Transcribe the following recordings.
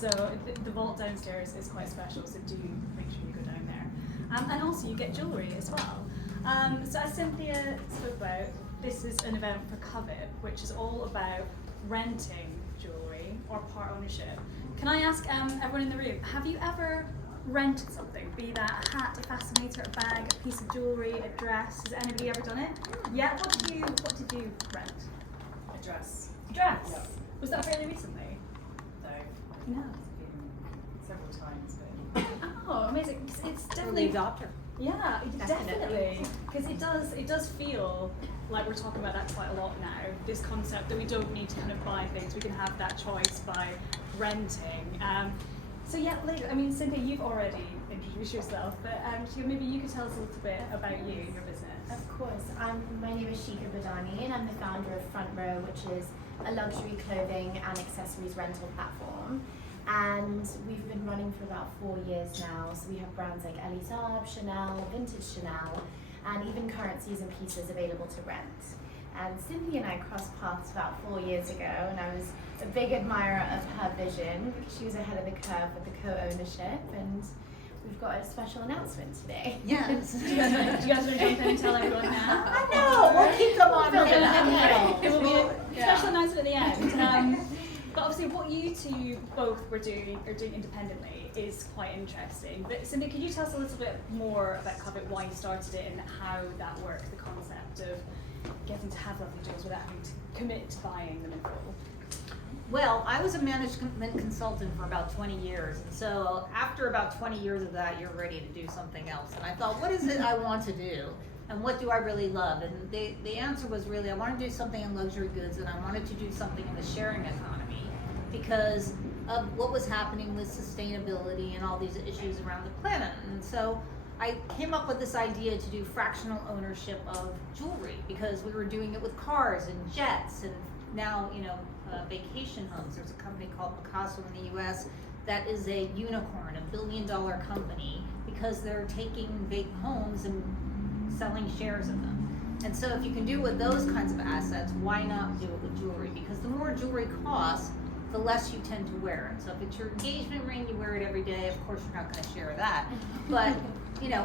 So the vault downstairs is quite special, so do make sure you go down there. And also you get jewellery as well. So as Cynthia spoke about, this is an event for Covett, which is all about renting jewellery or part ownership. Can I ask everyone in the room, have you ever rented something? Be that a hat, a fascinator, a bag, a piece of jewellery, a dress? Has anybody ever done it? Yeah, what did you rent? A dress. A dress? Yeah. Was that fairly recently? No, No. several times, but Oh, amazing. 'Cause it's Early definitely adopter. yeah, definitely. Because it does feel like we're talking about that quite a lot now. This concept that we don't need to kind of buy things; we can have that choice by renting. So yeah, like, I mean, Cynthia, you've already introduced yourself, but maybe you could tell us a little bit about you, your business. Of course. My name is Shika Badani and I'm the founder of Front Row, which is a luxury clothing and accessories rental platform. And we've been running for about 4 years now. So we have brands like Elisab, Chanel, Vintage Chanel, and even current season pieces available to rent. And Cynthia and I crossed paths about 4 years ago, and I was a big admirer of her vision because she was ahead of the curve with the co-ownership, and we've got a special announcement today. Yes. Do you guys want to jump in and tell everyone now? I know. We'll keep them on Build it the It will be a Yeah. special announcement at the end. But obviously, what you two both are doing independently is quite interesting. But Cindy, could you tell us a little bit more about Covett, why you started it, and how that works? The concept of getting to have lovely jewels without having to commit to buying them in full. Well, I was a management consultant for about 20 years, and so after about 20 years of that, you're ready to do something else. And I thought, what is it I want to do, and what do I really love? And the answer was really, I want to do something in luxury goods, and I wanted to do something in the sharing economy because of what was happening with sustainability and all these issues around the planet. And so I came up with this idea to do fractional ownership of jewelry because we were doing it with cars and jets and now, vacation homes. There's a company called Picasso in the US that is a unicorn, $1 billion company, because they're taking homes and selling shares of them. And so if you can do it with those kinds of assets, why not do it with jewelry? Because the more jewelry costs, the less you tend to wear it. So if it's your engagement ring, you wear it every day, of course you're not going to share that. But,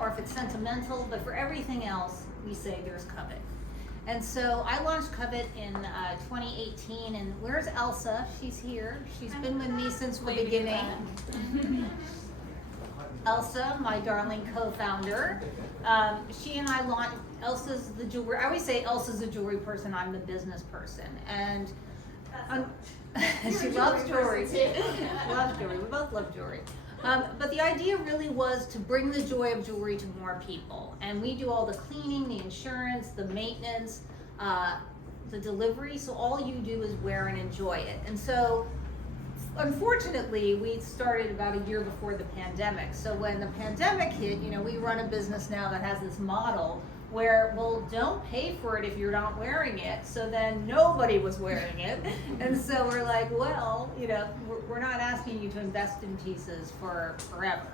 or if it's sentimental, but for everything else, we say there's Covett. And so I launched Covett in 2018, and where's Elsa? She's here. She's been with me since the beginning. Elsa, my darling co-founder, she and I launched, Elsa's the jewelry, I always say Elsa's the jewelry person, I'm the business person. And she loves jewelry. Loves jewelry, we both love jewelry. But the idea really was to bring the joy of jewelry to more people. And we do all the cleaning, the insurance, the maintenance, the delivery. So all you do is wear and enjoy it. And so, unfortunately, we started about a year before the pandemic. So when the pandemic hit, we run a business now that has this model where, well, don't pay for it if you're not wearing it. So then nobody was wearing it. And so we're like, well, we're not asking you to invest in pieces for forever.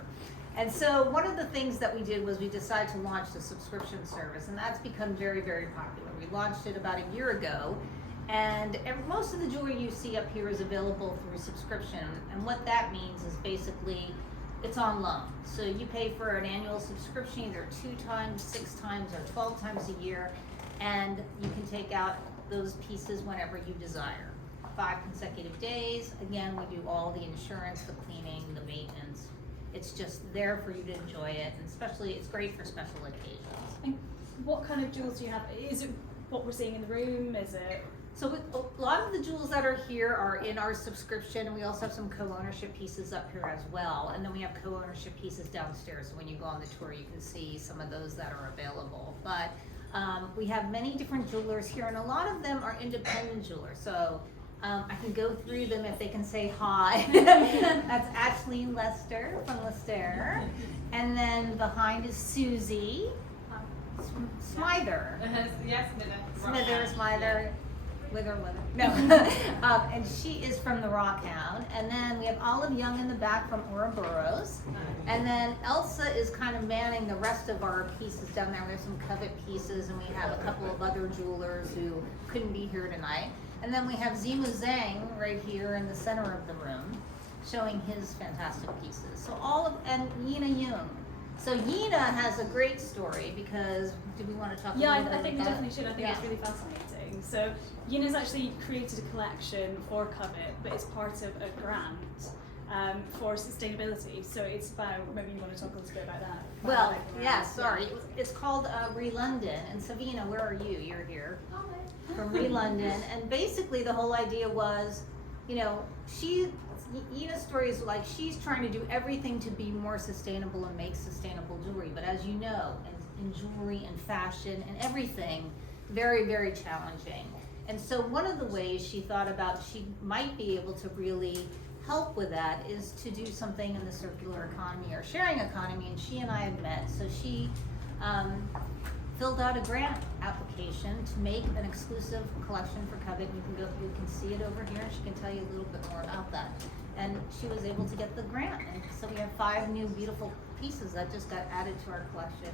And so one of the things that we did was we decided to launch the subscription service, and that's become very, very popular. We launched it about a year ago, and most of the jewelry you see up here is available through subscription. And what that means is basically it's on loan. So you pay for an annual subscription either 2 times, 6 times, or 12 times a year, and you can take out those pieces whenever you desire. 5 consecutive days. Again, we do all the insurance, the cleaning, the maintenance. It's just there for you to enjoy it, and especially it's great for special occasions. And what kind of jewels do you have? Is it what we're seeing in the room? Is it? So a lot of the jewels that are here are in our subscription, and we also have some co-ownership pieces up here as well. And then we have co-ownership pieces downstairs, so when you go on the tour you can see some of those that are available. But we have many different jewelers here, and a lot of them are independent jewelers. So I can go through them if they can say hi. That's Ashley Lester from Lester. And then behind is Susie Smither. Yes, Smither. No. And she is from the Rockhound. And then we have Olive Young in the back from Ouroboros. And then Elsa is kind of manning the rest of our pieces down there. We have some Covett pieces, and we have a couple of other jewelers who couldn't be here tonight. And then we have Zimu Zhang right here in the center of the room. showing his fantastic pieces. So and Yina Yoon. So Yina has a great story because, do we want to talk Yeah, a little bit I think we about definitely should. I think it's really fascinating. So Yina's actually created a collection for Covett, but it's part of a grant for sustainability. So it's about, maybe you want to talk a little bit about that. Well, yeah, sorry. It's called Re-London. And Savina, where are you? You're here. From Re-London. And basically the whole idea was, you know, Yina's story is like she's trying to do everything to be more sustainable and make sustainable jewelry. But as you know, in jewelry and fashion and everything, very, very challenging. And so one of the ways she thought about she might be able to really help with that is to do something in the circular economy or sharing economy, and she and I had met. So she filled out a grant application to make an exclusive collection for Covett. You can see it over here, and she can tell you a little bit more about that. And she was able to get the grant, and so we have 5 new beautiful pieces that just got added to our collection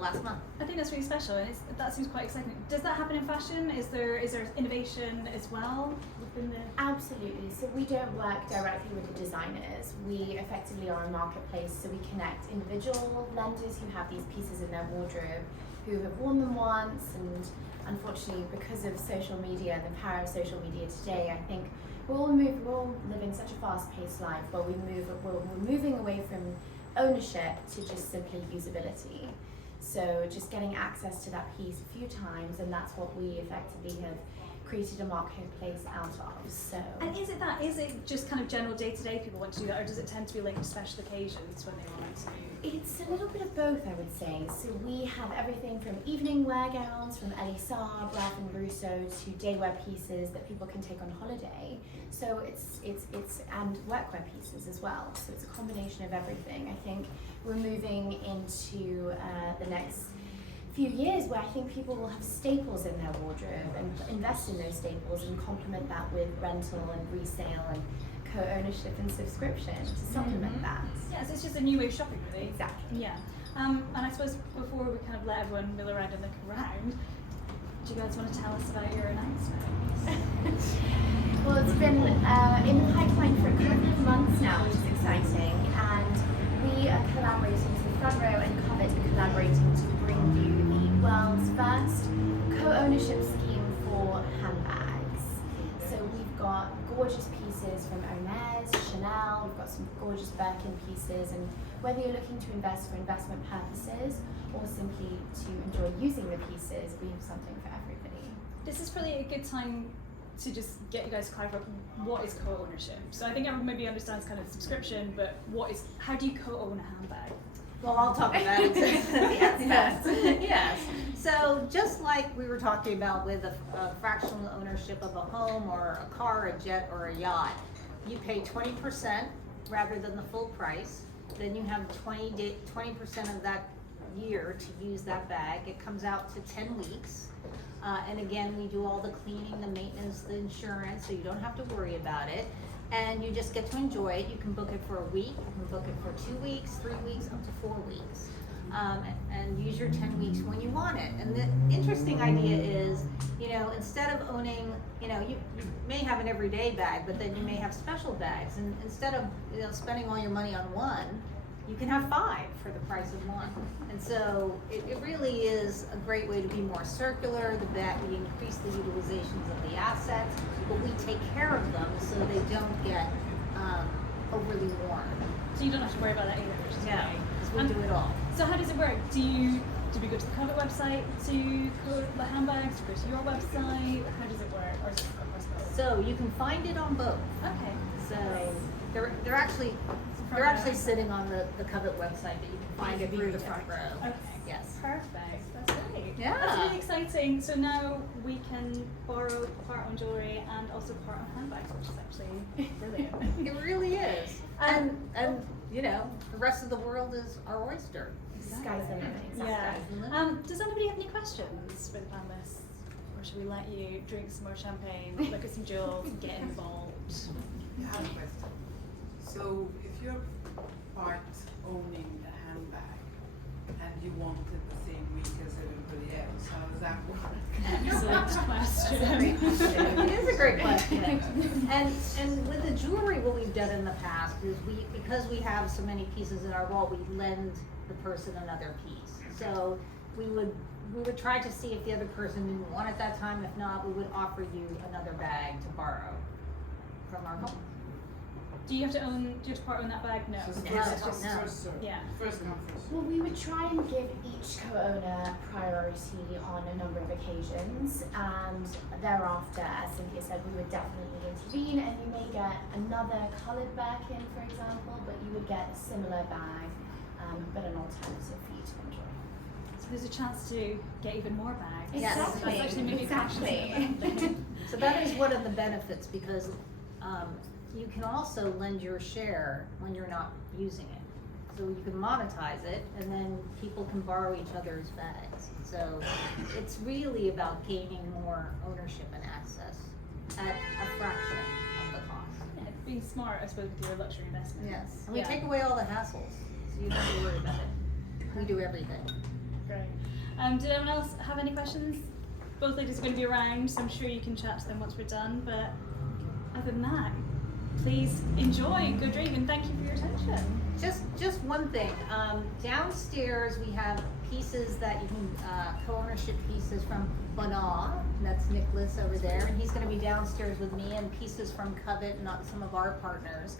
last month. I think that's really special, and that seems quite exciting. Does that happen in fashion? Is there innovation as well within the? Absolutely. So we don't work directly with the designers. We effectively are a marketplace. So we connect individual lenders who have these pieces in their wardrobe, who have worn them once, and unfortunately, because of social media and the power of social media today, I think we're all living such a fast-paced life where we're moving away from ownership to just simply usability. So just getting access to that piece a few times, and that's what we effectively have created a marketplace out of. So. And is it just kind of general day-to-day people want to do that, or does it tend to be linked to special occasions when they want to? It's a little bit of both, I would say. So we have everything from evening wear gowns from Elie Saab, Ralph and Russo, to day wear pieces that people can take on holiday. So it's and workwear pieces as well. So it's a combination of everything. I think we're moving into the next few years where I think people will have staples in their wardrobe and invest in those staples and complement that with rental and resale and co-ownership and subscription to supplement that. Yes, it's just a new way of shopping, really. Exactly. Yeah. And I suppose before we kind of let everyone mill around and look around, do you guys want to tell us about your announcement? Well, it's been in the pipeline for a couple of months now, which is exciting, and we are collaborating, so Front Row and Covett are collaborating to bring you the world's first co-ownership scheme for handbags. So we've got gorgeous pieces from Hermes, Chanel, we've got some gorgeous Birkin pieces, and whether you're looking to invest for investment purposes or simply to enjoy using the pieces, we have something for everybody. This is probably a good time to just get you guys to clarify what is co-ownership. So I think everyone maybe understands kind of subscription, but how do you co-own a handbag? Well, I'll talk about it. Yes. Yes. So just like we were talking about with a fractional ownership of a home or a car, a jet, or a yacht, you pay 20% rather than the full price. Then you have 20% of that year to use that bag. It comes out to 10 weeks. And again, we do all the cleaning, the maintenance, the insurance, so you don't have to worry about it. And you just get to enjoy it. You can book it for a week, you can book it for 2 weeks, 3 weeks, up to 4 weeks. And use your 10 weeks when you want it. And the interesting idea is, instead of owning, you may have an everyday bag, but then you may have special bags. And instead of, spending all your money on one, you can have 5 for the price of 1. And so it really is a great way to be more circular. We increase the utilizations of the assets, but we take care of them so they don't get overly worn. So you don't have to worry about that either, which is great. Because we do it all. So how does it work? Do we go to the Covett website to quote the handbags? Do we go to your website? How does it work? Or is it across both? So you can find it on both. Okay. So they're actually sitting on the Covett website, but you can find it through the Front Row. Okay. Yes. Perfect. That's great. Yeah. That's really exciting. So now we can borrow part on jewelry and also part on handbags, which is actually brilliant. It really is. And the rest of the world is our oyster. Sky's the limit. Yeah. Sky's the limit. Does anybody have any questions for the panelists? Or should we let you drink some more champagne, look at some jewels, and get involved? I have a question. So if you're part owning the handbag, and you want it the same week as everybody else? How does that work? Excellent question. It is a great question. And with the jewelry, what we've done in the past is because we have so many pieces in our vault, we lend the person another piece. So we would try to see if the other person didn't want it that time. If not, we would offer you another bag to borrow from our vault. Do you have to part own that bag? No. So it's No, first come, no. first served. Yeah. First come, first served. Well, we would try and give each co-owner priority on a number of occasions, and thereafter, as Cynthia said, we would definitely intervene, and you may get another coloured Birkin, for example, but you would get a similar bag, but an alternative for you to enjoy. So there's a chance to get even more bags. Yes. That's actually maybe Exactly. So that is one of the benefits, because you can also lend your share when you're not using it. So you can monetize it, and then people can borrow each other's bags. So it's really about gaining more ownership and access at a fraction of the cost. Yeah, being smart, I suppose, with your luxury investment. Yes, and we Yeah. take away all the hassles, so you don't have to worry about it. We do everything. Great. Did anyone else have any questions? Both ladies are going to be around, so I'm sure you can chat to them once we're done. But other than that, please enjoy, good drink, and thank you for your attention. Just one thing. Downstairs we have pieces that you can co-ownership pieces from Bonaw. That's Nicholas over there, and he's going to be downstairs with me, and pieces from Covett and some of our partners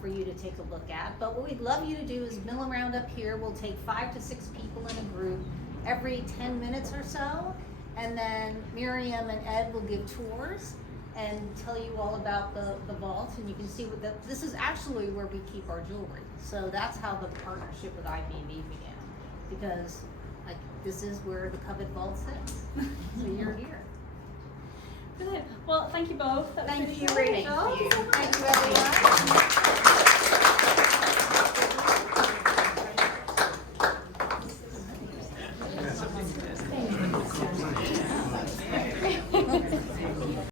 for you to take a look at. But what we'd love you to do is mill around up here. We'll take 5 to 6 people in a group every 10 minutes or so, and then Miriam and Ed will give tours and tell you all about the vault, and you can see this is actually where we keep our jewelry. So that's how the partnership with IBV began, because like this is where the Covett vault sits. So you're here. Brilliant. Well, thank you both. That was Thank really you, fun. Rachel. Thank you, everyone.